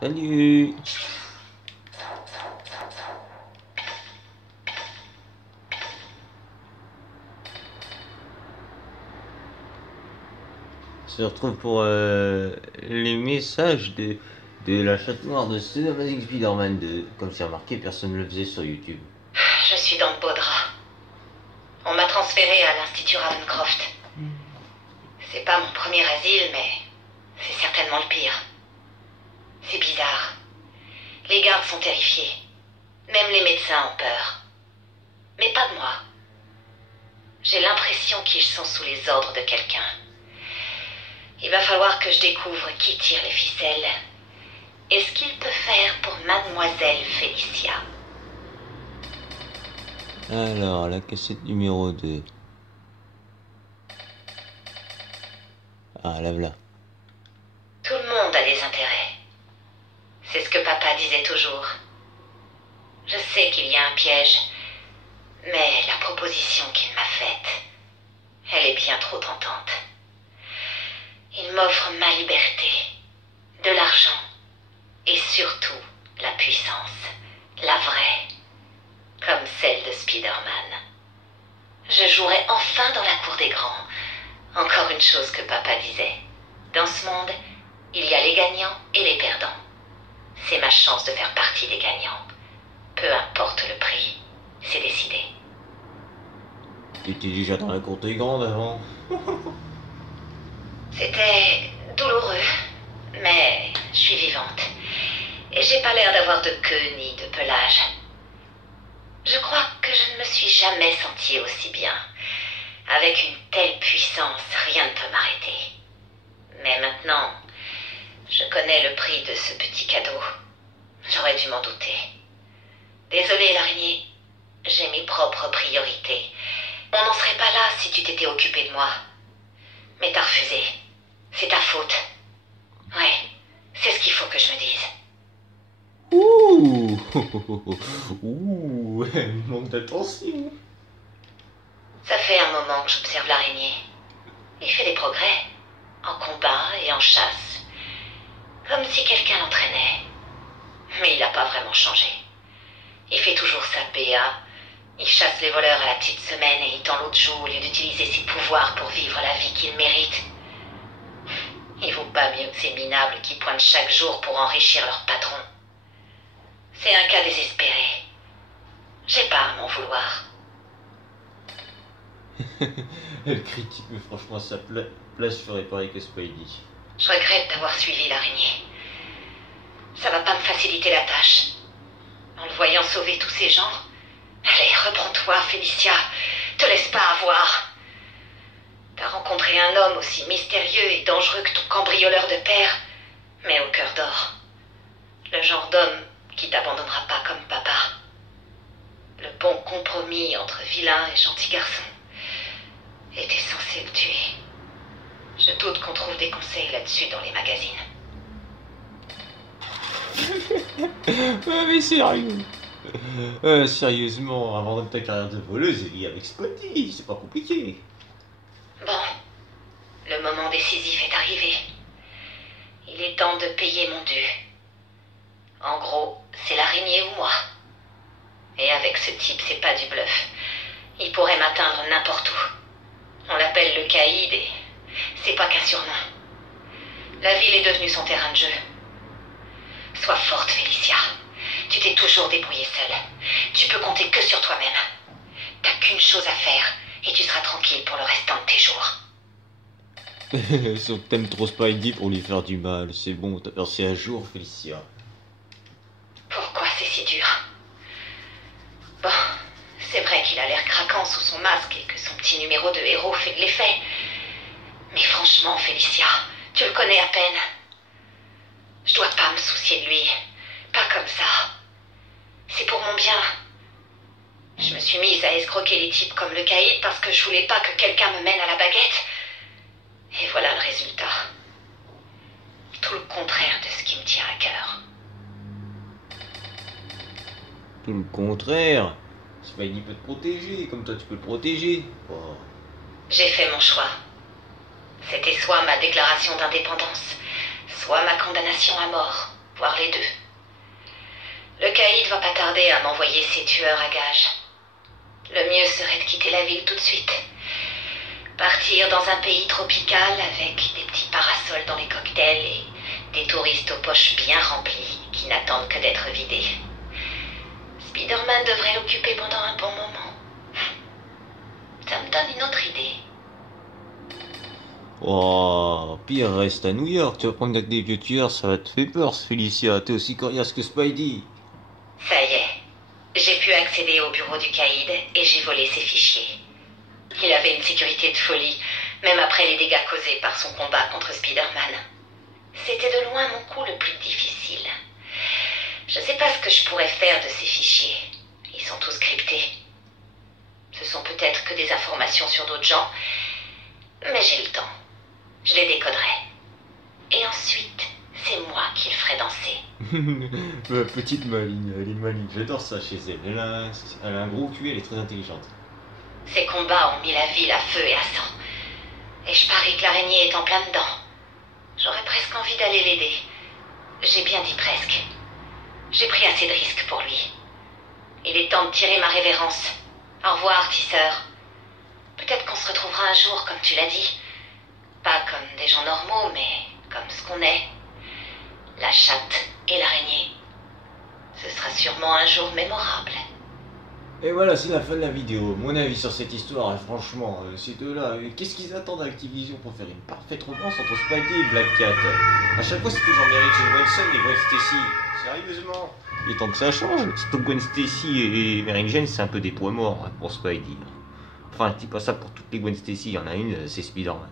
Salut. On se retrouve pour les messages de la chatte noire de Cinematic Spider-Man 2. Comme c'est remarqué, personne ne le faisait sur YouTube. Je suis dans de beaux draps. On m'a transféré à l'Institut Ravencroft. C'est pas mon premier asile, mais c'est certainement le pire. C'est bizarre. Les gardes sont terrifiés. Même les médecins ont peur. Mais pas de moi. J'ai l'impression qu'ils sont sous les ordres de quelqu'un. Il va falloir que je découvre qui tire les ficelles et ce qu'il peut faire pour Mademoiselle Félicia. Alors, la cassette numéro 2. Ah, la voilà. Tout le monde a des intérêts. C'est ce que papa disait toujours. Je sais qu'il y a un piège, mais la proposition qu'il m'a faite, elle est bien trop tentante. Il m'offre ma liberté, de l'argent et surtout la puissance, la vraie, comme celle de Spider-Man. Je jouerai enfin dans la cour des grands. Encore une chose que papa disait. Dans ce monde, il y a les gagnants et les perdants. C'est ma chance de faire partie des gagnants. Peu importe le prix, c'est décidé. Tu étais déjà dans la cour des grandes avant. C'était douloureux, mais je suis vivante. Et j'ai pas l'air d'avoir de queue ni de pelage. Je crois que je ne me suis jamais sentie aussi bien. Avec une telle puissance, rien ne peut m'arrêter. Mais maintenant, je connais le prix de ce petit cadeau. J'aurais dû m'en douter. Désolée, l'araignée, j'ai mes propres priorités. On n'en serait pas là si tu t'étais occupée de moi. Mais t'as refusé. C'est ta faute. Ouais, c'est ce qu'il faut que je me dise. Ouh. Ouh. Manque d'attention. Ça fait un moment que j'observe l'araignée. Il fait des progrès. En combat et en chasse. Comme si quelqu'un l'entraînait. Mais il n'a pas vraiment changé. Il fait toujours sa BA. Il chasse les voleurs à la petite semaine et il tend l'autre joue au lieu d'utiliser ses pouvoirs pour vivre la vie qu'il mérite. Il vaut pas mieux que ces minables qui pointent chaque jour pour enrichir leur patron. C'est un cas désespéré. J'ai pas à m'en vouloir. Elle critique, mais franchement, sa place ferait pareil que Spidey. Je regrette d'avoir suivi l'araignée. Ça va pas me faciliter la tâche. En le voyant sauver tous ces gens... Allez, reprends-toi, Félicia. Te laisse pas avoir. T'as rencontré un homme aussi mystérieux et dangereux que ton cambrioleur de père, mais au cœur d'or. Le genre d'homme qui t'abandonnera pas comme papa. Le bon compromis entre vilain et gentil garçon était censé le tuer. Je doute qu'on trouve des conseils là-dessus dans les magazines. Mais sérieux. Sérieusement, avant ta carrière de voleuse, elle est avec Spotty, c'est pas compliqué. Bon, le moment décisif est arrivé. Il est temps de payer mon dû. En gros, c'est l'araignée ou moi. Et avec ce type, c'est pas du bluff. Il pourrait m'atteindre n'importe où. On l'appelle le caïd et c'est pas qu'un surnom. La ville est devenue son terrain de jeu. Sois forte, Félicia. Tu t'es toujours débrouillée seule. Tu peux compter que sur toi-même. T'as qu'une chose à faire et tu seras tranquille pour le restant de tes jours. Sauf que t'aimes trop Spidey pour lui faire du mal. C'est bon, t'as percé à jour, Félicia. Pourquoi c'est si dur? Bon, c'est vrai qu'il a l'air craquant sous son masque et que son petit numéro de héros fait de l'effet. Mais franchement, Félicia, tu le connais à peine. Je dois pas me soucier de lui. Pas comme ça. C'est pour mon bien. Je me suis mise à escroquer les types comme le caïd parce que je voulais pas que quelqu'un me mène à la baguette. Et voilà le résultat. Tout le contraire de ce qui me tient à cœur. Tout le contraire. Spidey peut te protéger, comme toi tu peux le protéger. Oh. J'ai fait mon choix. C'était soit ma déclaration d'indépendance, soit ma condamnation à mort. voire les deux. Le caïd va pas tarder à m'envoyer ses tueurs à gages. Le mieux serait de quitter la ville tout de suite. Partir dans un pays tropical avec des petits parasols dans les cocktails et des touristes aux poches bien remplies qui n'attendent que d'être vidés. Spider-Man devrait l'occuper pendant un bon moment. Ça me donne une autre idée. Oh, pire, reste à New York, tu vas prendre avec des vieux tueurs, ça va te faire peur, Félicia, t'es aussi coriace que Spidey. Ça y est, j'ai pu accéder au bureau du caïd et j'ai volé ses fichiers. Il avait une sécurité de folie, même après les dégâts causés par son combat contre Spider-Man. C'était de loin mon coup le plus difficile. Je sais pas ce que je pourrais faire de ces fichiers. Ils sont tous cryptés. Ce sont peut-être que des informations sur d'autres gens, mais j'ai le temps. Je les décoderai. Et ensuite, c'est moi qui le ferai danser. Petite maligne, elle est maligne, j'adore ça chez elle. Elle a un gros cul, elle est très intelligente. Ces combats ont mis la ville à feu et à sang. Et je parie que l'araignée est en plein dedans. J'aurais presque envie d'aller l'aider. J'ai bien dit presque. J'ai pris assez de risques pour lui. Il est temps de tirer ma révérence. Au revoir, tisseur. Peut-être qu'on se retrouvera un jour, comme tu l'as dit. Pas comme des gens normaux, mais comme ce qu'on est. La chatte et l'araignée. Ce sera sûrement un jour mémorable. Et voilà, c'est la fin de la vidéo. Mon avis sur cette histoire, franchement, ces deux-là, qu'est-ce qu'ils attendent d'Activision pour faire une parfaite romance entre Spidey et Black Cat? À chaque fois, c'est toujours Mary Jane Watson et Gwen Stacy. Sérieusement. Il est temps que ça change. Surtout Gwen Stacy et Mary Jane, c'est un peu des poids morts pour Spidey. Enfin, je dis pas ça pour toutes les Gwen Stacy, il y en a une, c'est Spider-Man.